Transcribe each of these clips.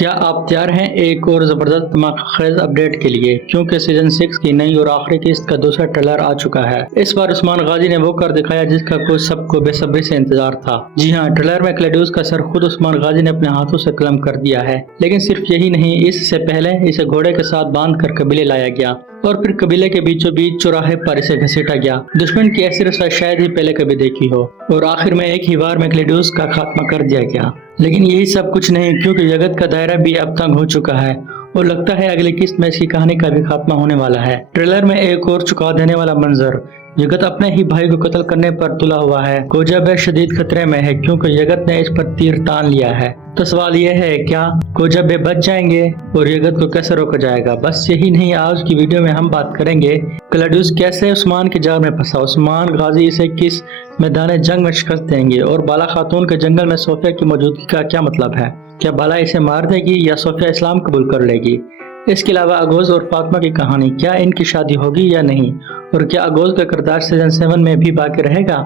क्या आप तैयार हैं एक और जबरदस्त धमाकेदार अपडेट के लिए? क्योंकि सीजन 6 की नई और आखिरी किस्त का दूसरा ट्रेलर आ चुका है। इस बार उस्मान गाजी ने वो कर दिखाया जिसका कुछ सबको बेसब्री से इंतजार था। जी हाँ, ट्रेलर में क्लेड्यूस का सर खुद उस्मान गाजी ने अपने हाथों से कलम कर दिया है। लेकिन सिर्फ यही नहीं, इससे पहले इसे घोड़े के साथ बांध कर कबीले लाया गया और फिर कबीले के बीचों बीच चौराहे पर इसे घसीटा गया। दुश्मन की ऐसी रसवाई शायद ही पहले कभी देखी हो और आखिर में एक ही बार में क्लेड्यूस का खात्मा कर दिया गया। लेकिन यही सब कुछ नहीं, क्योंकि जगत का दायरा भी अब तंग हो चुका है और लगता है अगली किस्त में इसकी कहानी का भी खात्मा होने वाला है। ट्रेलर में एक और चुका देने वाला मंजर, जगत अपने ही भाई को कत्ल करने पर तुला हुआ है। कोजा बे शदीद खतरे में है क्योंकि जगत ने इस पर तीर तान लिया है। तो सवाल यह है, क्या कोजा बे बच जाएंगे और जगत को कैसे रोका जाएगा? बस यही नहीं, आज की वीडियो में हम बात करेंगे क्लेड्यूस कैसे उस्मान के जाल में फंसा, उस्मान गाजी इसे किस मैदान जंग में शिकस्त देंगे और बाला खातून के जंगल में सोफिया की मौजूदगी का क्या मतलब है। क्या बाला इसे मार देगी या सोफिया इस्लाम कबूल कर लेगी? इसके अलावा अगोज और फातिमा की कहानी, क्या इनकी शादी होगी या नहीं, और क्या अगोज का किरदार सीजन 7 में भी बाकी रहेगा?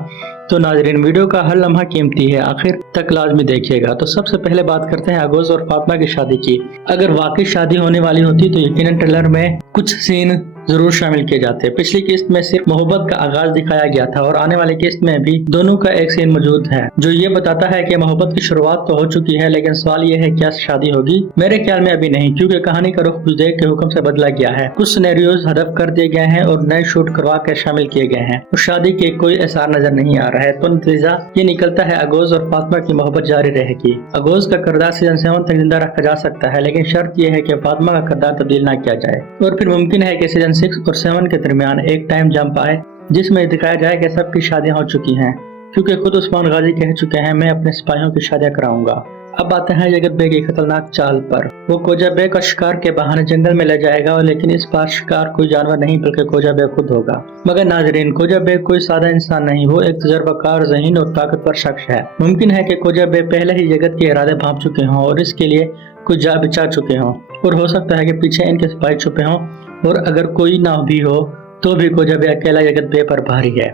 तो नाजरीन, वीडियो का हर लम्हा कीमती है, आखिर तक लाजमी देखिएगा। तो सबसे पहले बात करते हैं अगोज और फातिमा की शादी की। अगर वाकई शादी होने वाली होती तो यकीनन ट्रेलर में कुछ सीन जरूर शामिल किए जाते। पिछली किस्त में सिर्फ मोहब्बत का आगाज दिखाया गया था और आने वाली किस्त में भी दोनों का एक सीन मौजूद है जो ये बताता है कि मोहब्बत की शुरुआत तो हो चुकी है, लेकिन सवाल ये है क्या शादी होगी? मेरे ख्याल में अभी नहीं, क्योंकि कहानी का रुख बुज़दिक के हुक्म से बदला गया है। कुछ सिनेरियोज हदफ कर दिए गए हैं और नए शूट करवा कर शामिल किए गए हैं और शादी के कोई आसार नजर नहीं आ रहा है। तो नतीजा ये निकलता है अगोज और फातिमा की मोहब्बत जारी रहेगी। अगोज का किरदार सीजन 7 तक जिंदा रखा जा सकता है, लेकिन शर्त यह है कि फातिमा का किरदार तब्दील न किया जाए। और फिर मुमकिन है कि सीजन 6 और 7 के दरमियान एक टाइम जंप आए जिसमें दिखाया जाए कि सबकी शादियां हो चुकी हैं, क्योंकि खुद उस्मान गाजी कह चुके हैं मैं अपने सिपाहियों की शादियां कराऊंगा। अब आते हैं जगत बे की खतरनाक चाल पर। वो कोजा बे का शिकार के बहाने जंगल में ले जाएगा, लेकिन इस बार शिकार कोई जानवर नहीं बल्कि कोजा बे खुद होगा। मगर नाजरीन, कोजा बे कोई सादा इंसान नहीं, वो एक तजर्बाकार, ज़हीन और ताकतवर शख्स है। मुमकिन है कि कोजा बे पहले ही जगत के इरादे भांप चुके हों और इसके लिए कुछ जा बिचा चुके हों, और हो सकता है कि पीछे इनके सिपाही छुपे हों, और अगर कोई ना भी हो तो भी कोजा बे अकेला जगत बे पर भारी है।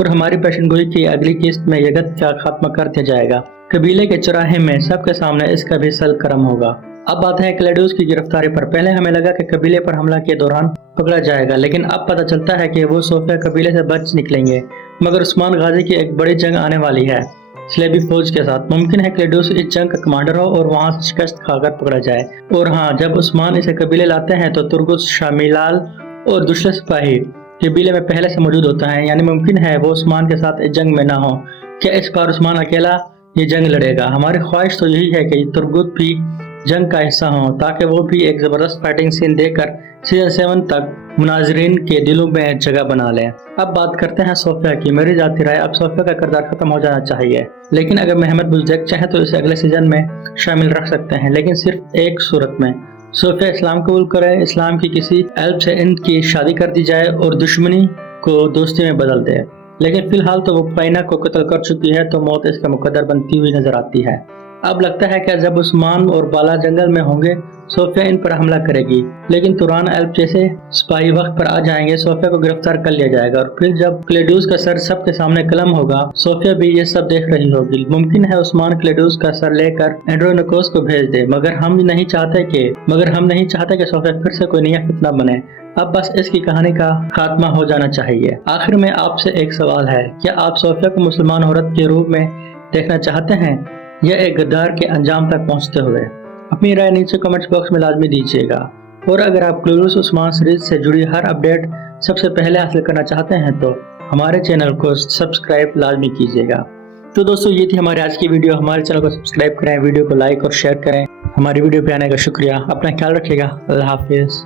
और हमारी पेशन गोई की अगली किस्त में जगत का खात्मा कर दिया जाएगा। कबीले के चौराहे में सबके सामने इसका भी सल करम होगा। अब बात है क्लेड्यूस की गिरफ्तारी पर। पहले हमें लगा कि कबीले पर हमला के दौरान पकड़ा जाएगा, लेकिन अब पता चलता है कि वो सोफिया कबीले से बच निकलेंगे। मगर उस्मान गाजी की एक बड़ी जंग आने वाली है स्लेबी फौज के साथ। मुमकिन है क्लेड्यूस इस जंग का कमांडर हो और वहां से शिकस्त खाकर पकड़ा जाए। और हाँ, जब उस्मान इसे कबीले लाते हैं तो तुर्गुस, शामिलाल और दूसरे सिपाही कबीले में पहले से मौजूद होता है, यानी मुमकिन है वो उस्मान के साथ इस जंग में ना हो। क्या इस बार उस्मान अकेला ये जंग लड़ेगा? हमारी ख्वाहिश तो यही है कि तुर्गुत भी जंग का हिस्सा हो, ताकि वो भी एक जबरदस्त फाइटिंग सीन देकर सीजन 7 तक मुनाजरीन के दिलों में जगह बना लें। अब बात करते हैं सोफिया की। मेरी जाती राय, अब सोफिया का किरदार खत्म हो जाना चाहिए, लेकिन अगर महमद बुज़दिक चाहे तो इसे अगले सीजन में शामिल रख सकते हैं, लेकिन सिर्फ एक सूरत में। सोफिया इस्लाम कबूल करे, इस्लाम की किसी एल्प से इनकी शादी कर दी जाए और दुश्मनी को दोस्ती में बदल दे। लेकिन फिलहाल तो वो फाइना को कत्ल कर चुकी है, तो मौत इसका मुकद्दर बनती हुई नजर आती है। अब लगता है कि जब उस्मान और बाला जंगल में होंगे सोफिया इन पर हमला करेगी, लेकिन तुरान एल्प जैसे सिपाही वक्त पर आ जाएंगे, सोफिया को गिरफ्तार कर लिया जाएगा और फिर जब क्लेड्यूस का सर सबके सामने कलम होगा, सोफिया भी ये सब देख रही होगी। मुमकिन है उस्मान क्लेड्यूस का सर लेकर एंड्रोनिकोस को भेज दे, मगर हम नहीं चाहते कि सोफिया फिर से कोई नया फितना बने। अब बस इसकी कहानी का खात्मा हो जाना चाहिए। आखिर में आपसे एक सवाल है, क्या आप सोफिया को मुसलमान औरत के रूप में देखना चाहते हैं या एक गद्दार के अंजाम तक पहुंचते हुए? अपनी राय नीचे कमेंट्स बॉक्स में लाजमी दीजिएगा। और अगर आप क्लेड्यूस उस्मान सीरीज से जुड़ी हर अपडेट सबसे पहले हासिल करना चाहते हैं तो हमारे चैनल को सब्सक्राइब लाजमी कीजिएगा। तो दोस्तों, ये थी हमारी आज की वीडियो। हमारे चैनल को सब्सक्राइब करें, वीडियो को लाइक और शेयर करें। हमारी वीडियो पे आने का शुक्रिया। अपना ख्याल रखिएगा। अल्लाह हाफिज़।